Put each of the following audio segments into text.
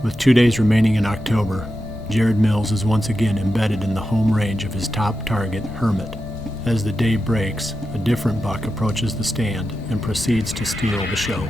With 2 days remaining in October, Jared Mills is once again embedded in the home range of his top target, Hermit. As the day breaks, a different buck approaches the stand and proceeds to steal the show.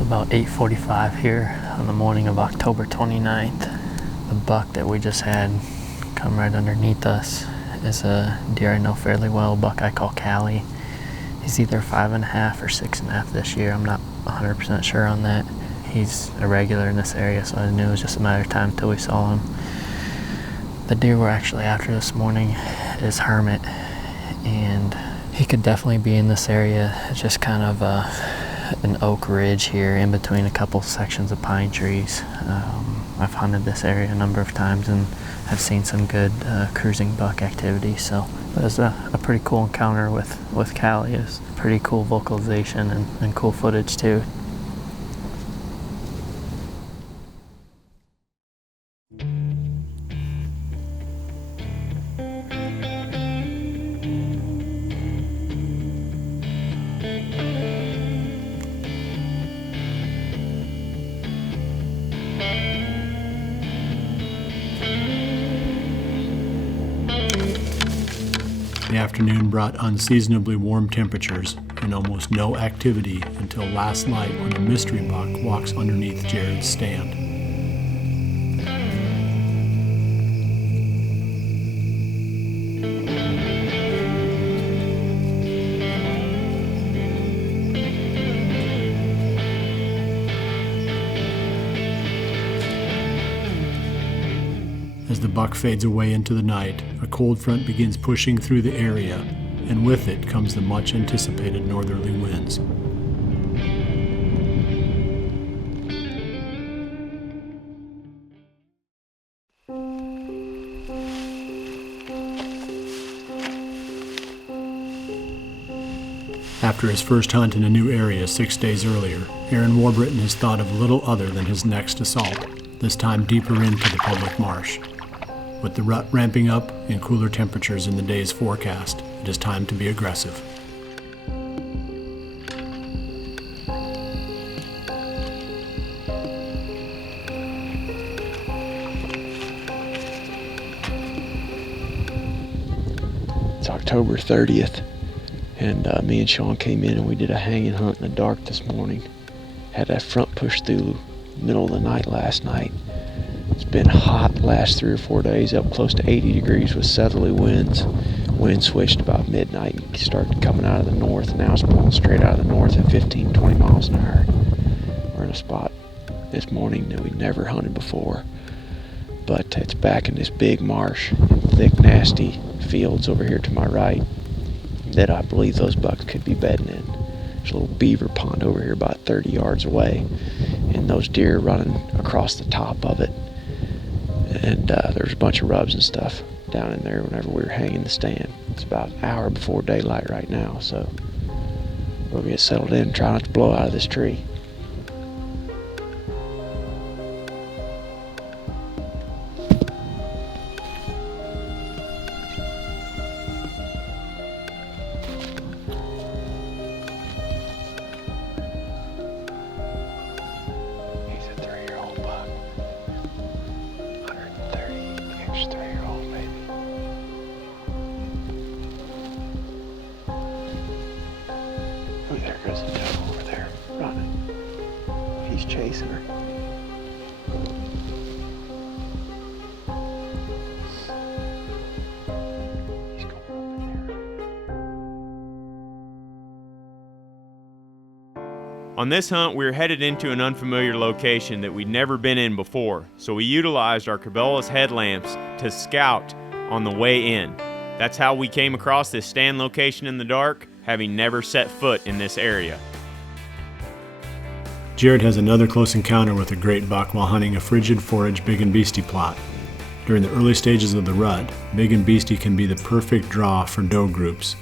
About 8:45 here on the morning of October 29th. The buck that we just had come right underneath us is a deer I know fairly well, a buck I call Callie. He's either 5.5 or 6.5 this year. I'm not 100% sure on that. He's a regular in this area, so I knew it was just a matter of time until we saw him. The deer we're actually after this morning is Hermit, and he could definitely be in this area. It's just kind of an oak ridge here in between a couple sections of pine trees. I've hunted this area a number of times and have seen some good cruising buck activity, so it was a pretty cool encounter with Callie. It was pretty cool vocalization and cool footage too. The afternoon brought unseasonably warm temperatures and almost no activity until last night when a mystery buck walks underneath Jared's stand. As the buck fades away into the night, a cold front begins pushing through the area, and with it comes the much anticipated northerly winds. After his first hunt in a new area 6 days earlier, Aaron Warbritton has thought of little other than his next assault, this time deeper into the public marsh. With the rut ramping up and cooler temperatures in the day's forecast, it is time to be aggressive. It's October 30th, and me and Sean came in and we did a hanging hunt in the dark this morning. Had that front push through middle of the night last night. It's been hot the last 3 or 4 days, up close to 80 degrees with southerly winds. Wind switched about midnight and started coming out of the north. Now it's blowing straight out of the north at 15, 20 miles an hour. We're in a spot this morning that we've never hunted before, but it's back in this big marsh and thick, nasty fields over here to my right that I believe those bucks could be bedding in. There's a little beaver pond over here about 30 yards away, and those deer are running across the top of it. And there's a bunch of rubs and stuff down in there whenever we were hanging the stand. It's about an hour before daylight right now, so we'll get settled in and try not to blow out of this tree. There goes the TOWA over there, running. He's chasing her. He's going up in there. On this hunt, we were headed into an unfamiliar location that we'd never been in before, so we utilized our Cabela's headlamps to scout on the way in. That's how we came across this stand location in the dark, having never set foot in this area. Jared has another close encounter with a great buck while hunting a frigid forage big and beastie plot. During the early stages of the rut, big and beastie can be the perfect draw for doe groups.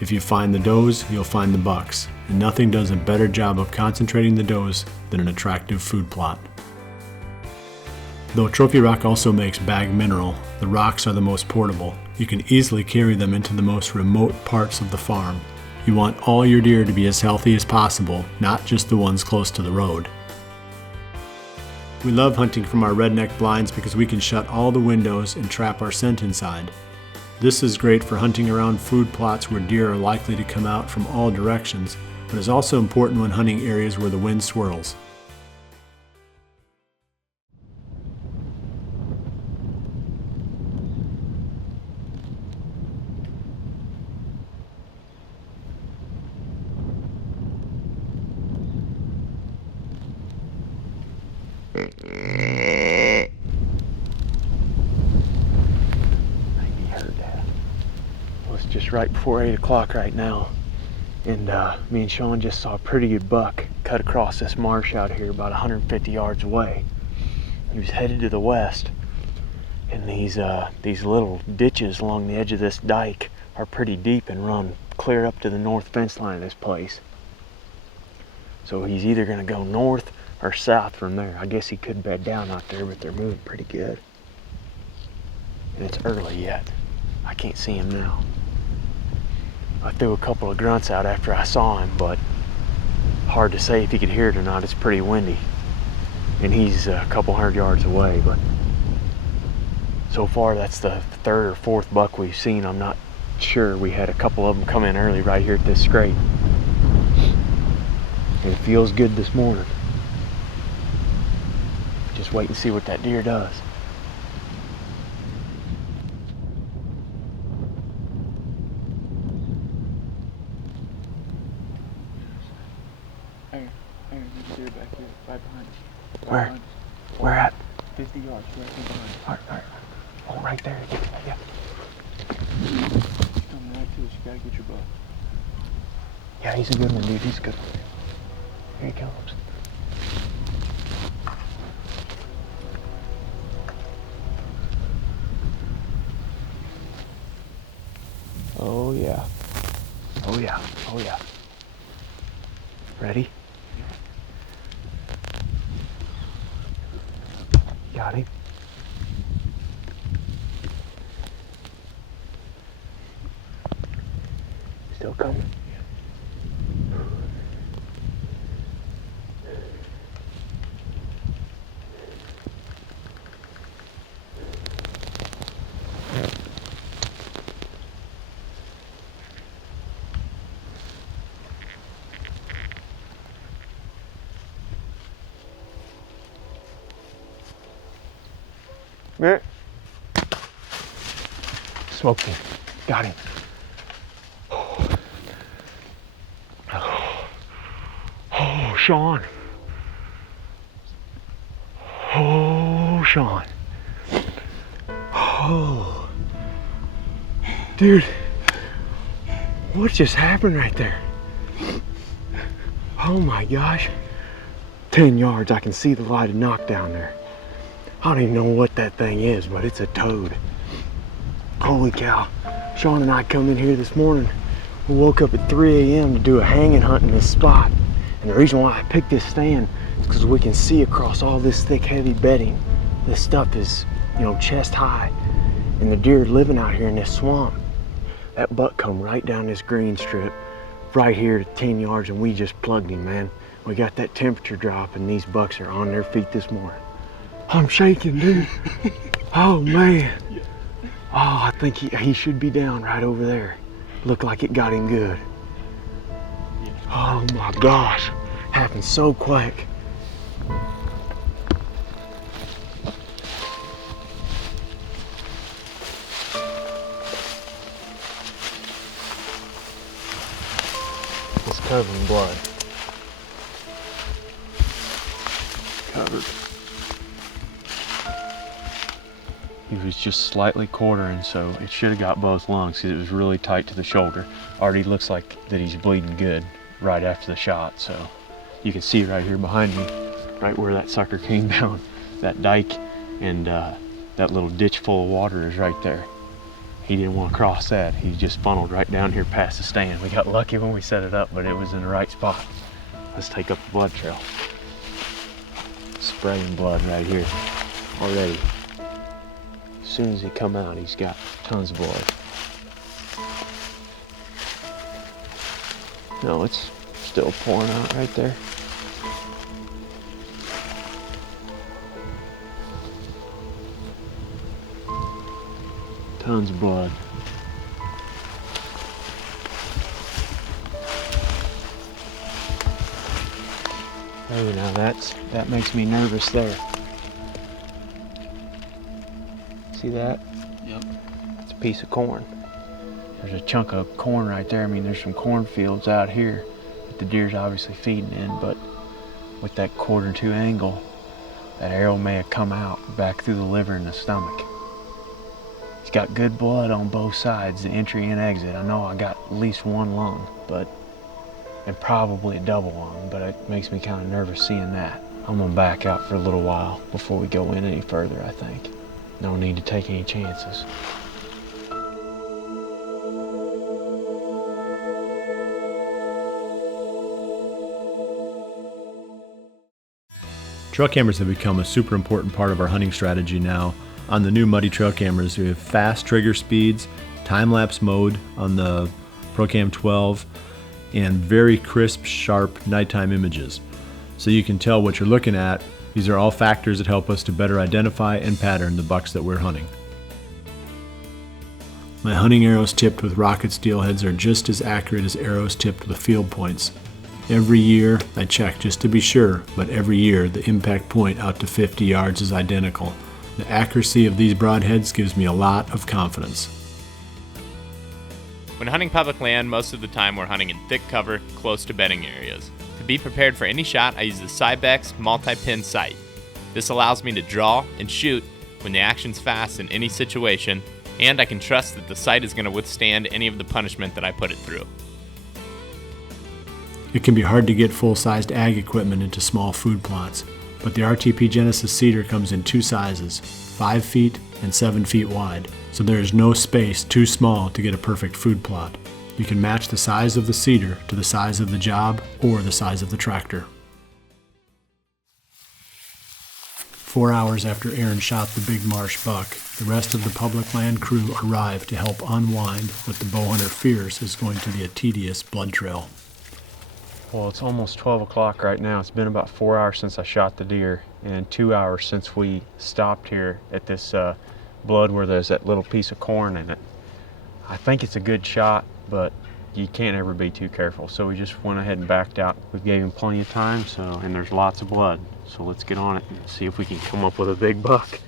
If you find the does, you'll find the bucks, and nothing does a better job of concentrating the does than an attractive food plot. Though trophy rock also makes bagged mineral, the rocks are the most portable. You can easily carry them into the most remote parts of the farm. You want all your deer to be as healthy as possible, not just the ones close to the road. We love hunting from our redneck blinds because we can shut all the windows and trap our scent inside. This is great for hunting around food plots where deer are likely to come out from all directions, but is also important when hunting areas where the wind swirls. Just right before 8 o'clock right now, and me and Sean just saw a pretty good buck cut across this marsh out here about 150 yards away. He was headed to the west, and these little ditches along the edge of this dike are pretty deep and run clear up to the north fence line of this place. So he's either going to go north or south from there. I guess he could bed down out there, but they're moving pretty good. And it's early yet. I can't see him now. I threw a couple of grunts out after I saw him, but hard to say if he could hear it or not. It's pretty windy, and he's a couple hundred yards away. But so far, that's the third or fourth buck we've seen. I'm not sure. We had a couple of them come in early right here at this scrape, and it feels good this morning. Just wait and see what that deer does. Where? Where at? 50 yards, right behind. Alright. Oh, right there. Yeah. Coming right to us, you gotta get your buck. Yeah, he's a good one, dude. He's a good one. Here he comes. Oh yeah. Oh yeah. Oh yeah. Ready? Got him. Still coming. Smoked him. Got him. Oh, Sean. Oh, Sean. Oh. Dude. What just happened right there? Oh my gosh. 10 yards, I can see the light of knockdown there. I don't even know what that thing is, but it's a toad. Holy cow. Sean and I come in here this morning. We woke up at 3 a.m. to do a hanging hunt in this spot. And the reason why I picked this stand is because we can see across all this thick, heavy bedding. This stuff is, you know, chest high. And the deer are living out here in this swamp. That buck come right down this green strip, right here to 10 yards, and we just plugged him, man. We got that temperature drop, and these bucks are on their feet this morning. I'm shaking, dude. Oh, man. Oh, I think he should be down right over there. Looked like it got him good. Oh, my gosh. Happened so quick. It's covered in blood. Covered. He was just slightly quartering, so it should have got both lungs because it was really tight to the shoulder. Already looks like that he's bleeding good right after the shot, so you can see right here behind me, right where that sucker came down, that dike and that little ditch full of water is right there. He didn't want to cross that. He just funneled right down here past the stand. We got lucky when we set it up, but it was in the right spot. Let's take up the blood trail. Spraying blood right here already. As soon as he come out, he's got tons of blood. No, it's still pouring out right there. Tons of blood. Oh, now that makes me nervous there. See that? Yep. It's a piece of corn. There's a chunk of corn right there. I mean, there's some cornfields out here that the deer's obviously feeding in, but with that 1/4-2 angle, that arrow may have come out back through the liver and the stomach. It's got good blood on both sides, the entry and exit. I know I got at least one lung, and probably a double lung, but it makes me kind of nervous seeing that. I'm gonna back out for a little while before we go in any further, I think. No need to take any chances. Trail cameras have become a super important part of our hunting strategy now. On the new Muddy trail cameras, we have fast trigger speeds, time-lapse mode on the ProCam 12, and very crisp, sharp nighttime images. So you can tell what you're looking at. These are all factors that help us to better identify and pattern the bucks that we're hunting. My hunting arrows tipped with rocket steelheads are just as accurate as arrows tipped with field points. Every year I check just to be sure, but every year the impact point out to 50 yards is identical. The accuracy of these broadheads gives me a lot of confidence. When hunting public land, most of the time we're hunting in thick cover, close to bedding areas. To be prepared for any shot, I use the Cybex multi-pin sight. This allows me to draw and shoot when the action's fast in any situation, and I can trust that the sight is going to withstand any of the punishment that I put it through. It can be hard to get full-sized ag equipment into small food plots, but the RTP Genesis cedar comes in two sizes, 5 feet and 7 feet wide, so there is no space too small to get a perfect food plot. You can match the size of the cedar to the size of the job or the size of the tractor. 4 hours after Aaron shot the big marsh buck, the rest of the public land crew arrived to help unwind what the bow hunter fears is going to be a tedious blood trail. Well, it's almost 12 o'clock right now. It's been about 4 hours since I shot the deer and 2 hours since we stopped here at this blood where there's that little piece of corn in it. I think it's a good shot, but you can't ever be too careful. So we just went ahead and backed out. We gave him plenty of time, and there's lots of blood. So let's get on it and see if we can come up with a big buck.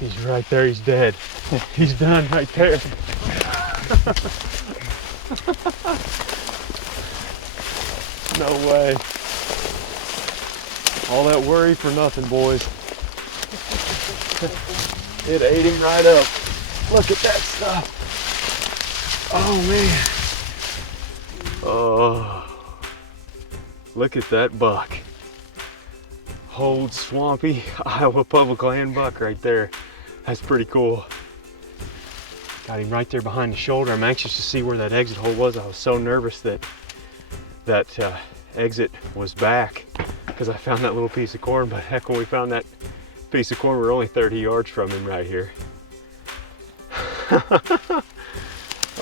He's right there, he's dead. He's done right there. No way. All that worry for nothing, boys. It ate him right up. Look at that stuff. Oh man. Oh, look at that buck. Old swampy Iowa public land buck right there. That's pretty cool. Got him right there behind the shoulder. I'm anxious to see where that exit hole was. I was so nervous that exit was back because I found that little piece of corn, but heck, when we found that piece of corn, we're only 30 yards from him right here.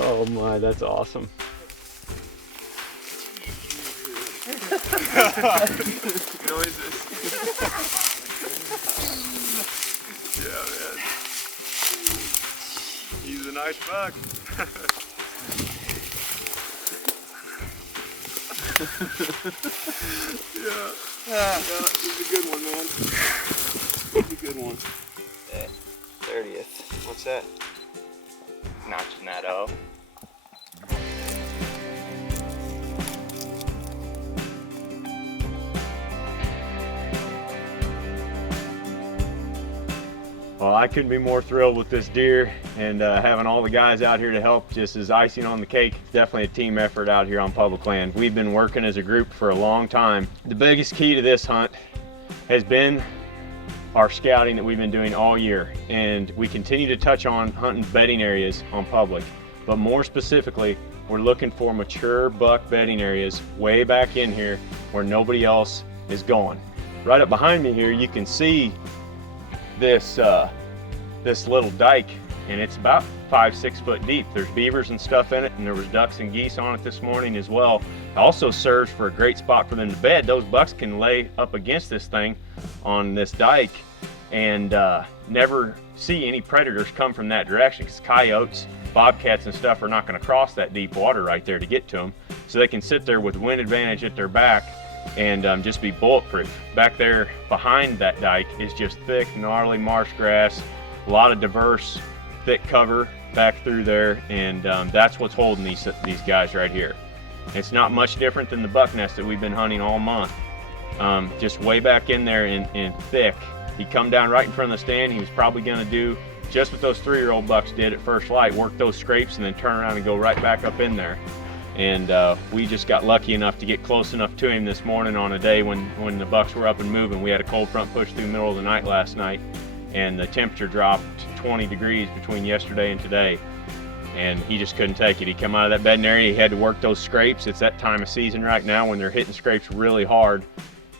Oh my, that's awesome. Noises. Yeah, man. He's a nice buck. Yeah. He's a good one, man. He's a good one. 30th. What's that? Notching that up. Well, I couldn't be more thrilled with this deer, and having all the guys out here to help just is icing on the cake. It's definitely a team effort out here on public land. We've been working as a group for a long time. The biggest key to this hunt has been our scouting that we've been doing all year, and we continue to touch on hunting bedding areas on public, but more specifically, we're looking for mature buck bedding areas way back in here where nobody else is going. Right up behind me here, you can see this little dike, and it's about 5-6 foot deep. There's beavers and stuff in it, and there was ducks and geese on it this morning as well. It also serves for a great spot for them to bed. Those bucks can lay up against this thing on this dike and never see any predators come from that direction, because coyotes, bobcats and stuff are not going to cross that deep water right there to get to them. So they can sit there with wind advantage at their back and just be bulletproof. Back there behind that dike is just thick, gnarly marsh grass, a lot of diverse, thick cover back through there, and that's what's holding these guys right here. It's not much different than the buck nest that we've been hunting all month. Just way back in there and thick. He come down right in front of the stand. He was probably going to do just what those 3-year-old bucks did at first light, work those scrapes and then turn around and go right back up in there. And we just got lucky enough to get close enough to him this morning on a day when the bucks were up and moving. We had a cold front push through the middle of the night last night, and the temperature dropped 20 degrees between yesterday and today, and he just couldn't take it. He come out of that bedding area, he had to work those scrapes. It's that time of season right now when they're hitting scrapes really hard,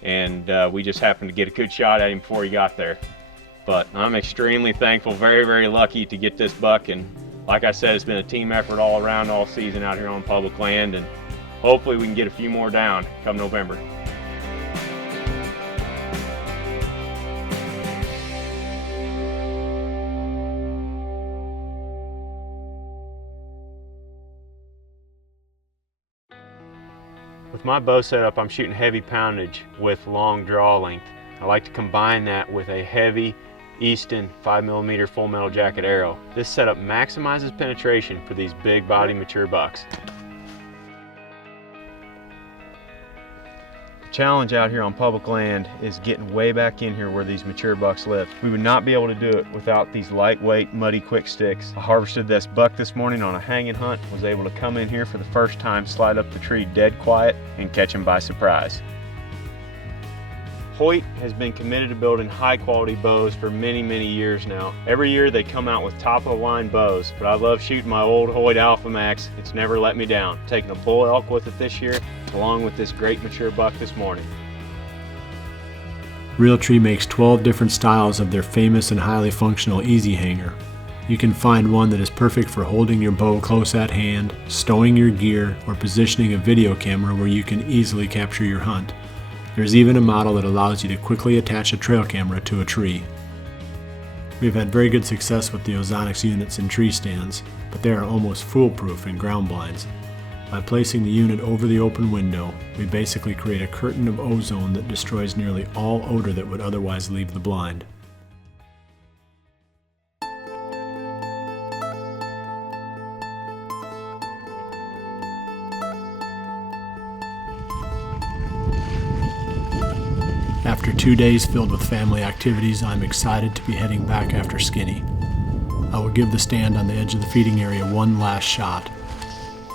and we just happened to get a good shot at him before he got there. But I'm extremely thankful, very, very lucky to get this buck, and like I said, it's been a team effort all around all season out here on public land, and hopefully we can get a few more down come November. With my bow setup, I'm shooting heavy poundage with long draw length. I like to combine that with a heavy Easton 5mm full metal jacket arrow. This setup maximizes penetration for these big body mature bucks. The challenge out here on public land is getting way back in here where these mature bucks live. We would not be able to do it without these lightweight, muddy quick sticks. I harvested this buck this morning on a hanging hunt, was able to come in here for the first time, slide up the tree dead quiet, and catch him by surprise. Hoyt has been committed to building high quality bows for many, many years now. Every year they come out with top of the line bows, but I love shooting my old Hoyt Alpha Max. It's never let me down. Taking a bull elk with it this year, along with this great mature buck this morning. Realtree makes 12 different styles of their famous and highly functional easy hanger. You can find one that is perfect for holding your bow close at hand, stowing your gear, or positioning a video camera where you can easily capture your hunt. There's even a model that allows you to quickly attach a trail camera to a tree. We've had very good success with the Ozonics units in tree stands, but they are almost foolproof in ground blinds. By placing the unit over the open window, we basically create a curtain of ozone that destroys nearly all odor that would otherwise leave the blind. After After 2 days filled with family activities, I'm excited to be heading back after Skinny. I will give the stand on the edge of the feeding area one last shot.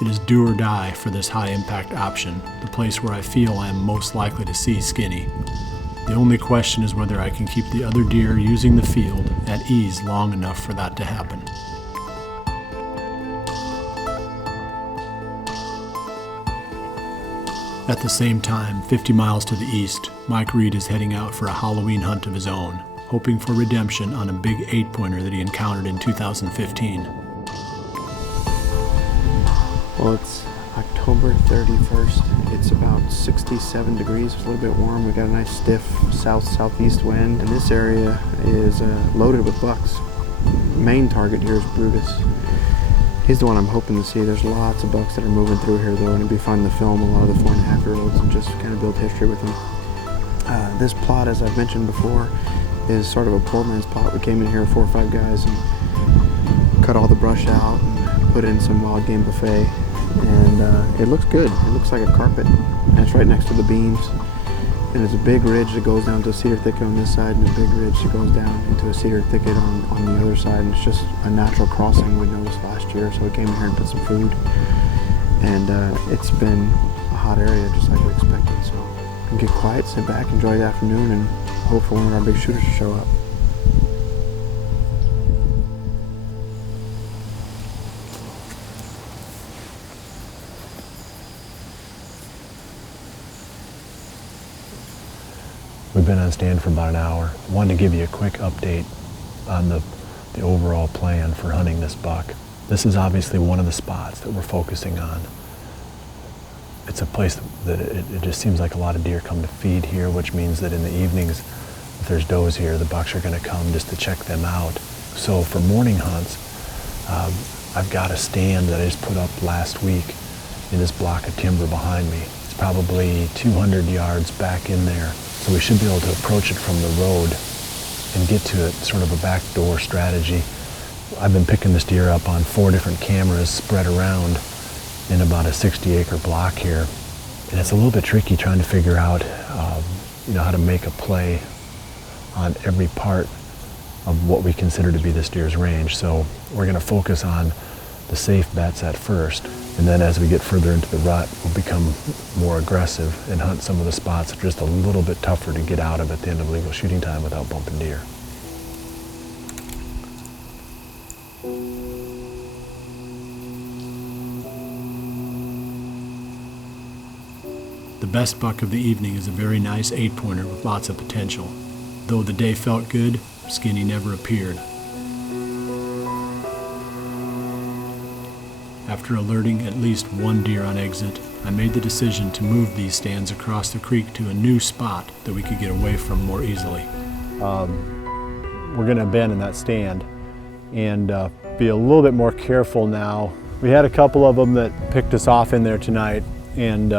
It is do or die for this high-impact option, the place where I feel I am most likely to see Skinny. The only question is whether I can keep the other deer using the field at ease long enough for that to happen. At the same time, 50 miles to the east, Mike Reed is heading out for a Halloween hunt of his own, hoping for redemption on a big 8-pointer that he encountered in 2015. Well, it's October 31st. It's about 67 degrees. It's a little bit warm. We got a nice stiff south-southeast wind, and this area is loaded with bucks. Main target here is Brutus. He's the one I'm hoping to see. There's lots of bucks that are moving through here, though, and it'd be fun to film a lot of the 4.5-year-olds and just kind of build history with them. This plot, as I've mentioned before, is sort of a poor man's plot. We came in here, 4 or 5 guys, and cut all the brush out and put in some wild game buffet. And it looks good. It looks like a carpet, and it's right next to the beams. And there's a big ridge that goes down to a cedar thicket on this side, and a big ridge that goes down into a cedar thicket on the other side. And it's just a natural crossing we noticed last year, so we came in here and put some food. And it's been a hot area, just like we expected. So we can get quiet, sit back, enjoy the afternoon, and hope for one of our big shooters to show up. We've been on stand for about an hour. Wanted to give you a quick update on the overall plan for hunting this buck. This is obviously one of the spots that we're focusing on. It's a place that it just seems like a lot of deer come to feed here, which means that in the evenings, if there's does here, the bucks are going to come just to check them out. So for morning hunts, I've got a stand that I just put up last week in this block of timber behind me. It's probably 200 yards back in there. So we should be able to approach it from the road and get to it, sort of a backdoor strategy. I've been picking this deer up on 4 different cameras spread around in about a 60-acre block here. And it's a little bit tricky trying to figure out how to make a play on every part of what we consider to be this deer's range. So we're gonna focus on the safe bets at first. And then as we get further into the rut, we'll become more aggressive and hunt some of the spots that are just a little bit tougher to get out of at the end of legal shooting time without bumping deer. The best buck of the evening is a very nice 8-pointer with lots of potential. Though the day felt good, Skinny never appeared. After alerting at least 1 deer on exit, I made the decision to move these stands across the creek to a new spot that we could get away from more easily. We're going to abandon that stand and be a little bit more careful now. We had a couple of them that picked us off in there tonight and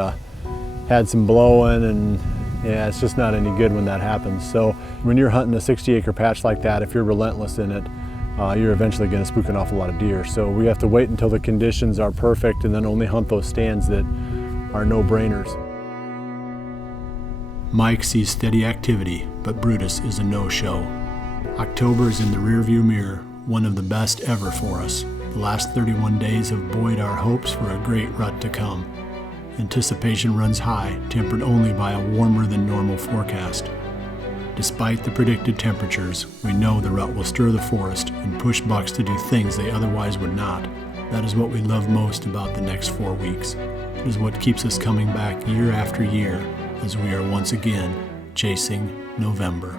had some blowing, and yeah, it's just not any good when that happens. So when you're hunting a 60-acre patch like that, if you're relentless in it, you're eventually going to spook an awful lot of deer. So we have to wait until the conditions are perfect and then only hunt those stands that are no-brainers. Mike sees steady activity, but Brutus is a no-show. October is in the rearview mirror, one of the best ever for us. The last 31 days have buoyed our hopes for a great rut to come. Anticipation runs high, tempered only by a warmer than normal forecast. Despite the predicted temperatures, we know the rut will stir the forest and push bucks to do things they otherwise would not. That is what we love most about the next 4 weeks. It is what keeps us coming back year after year as we are once again chasing November.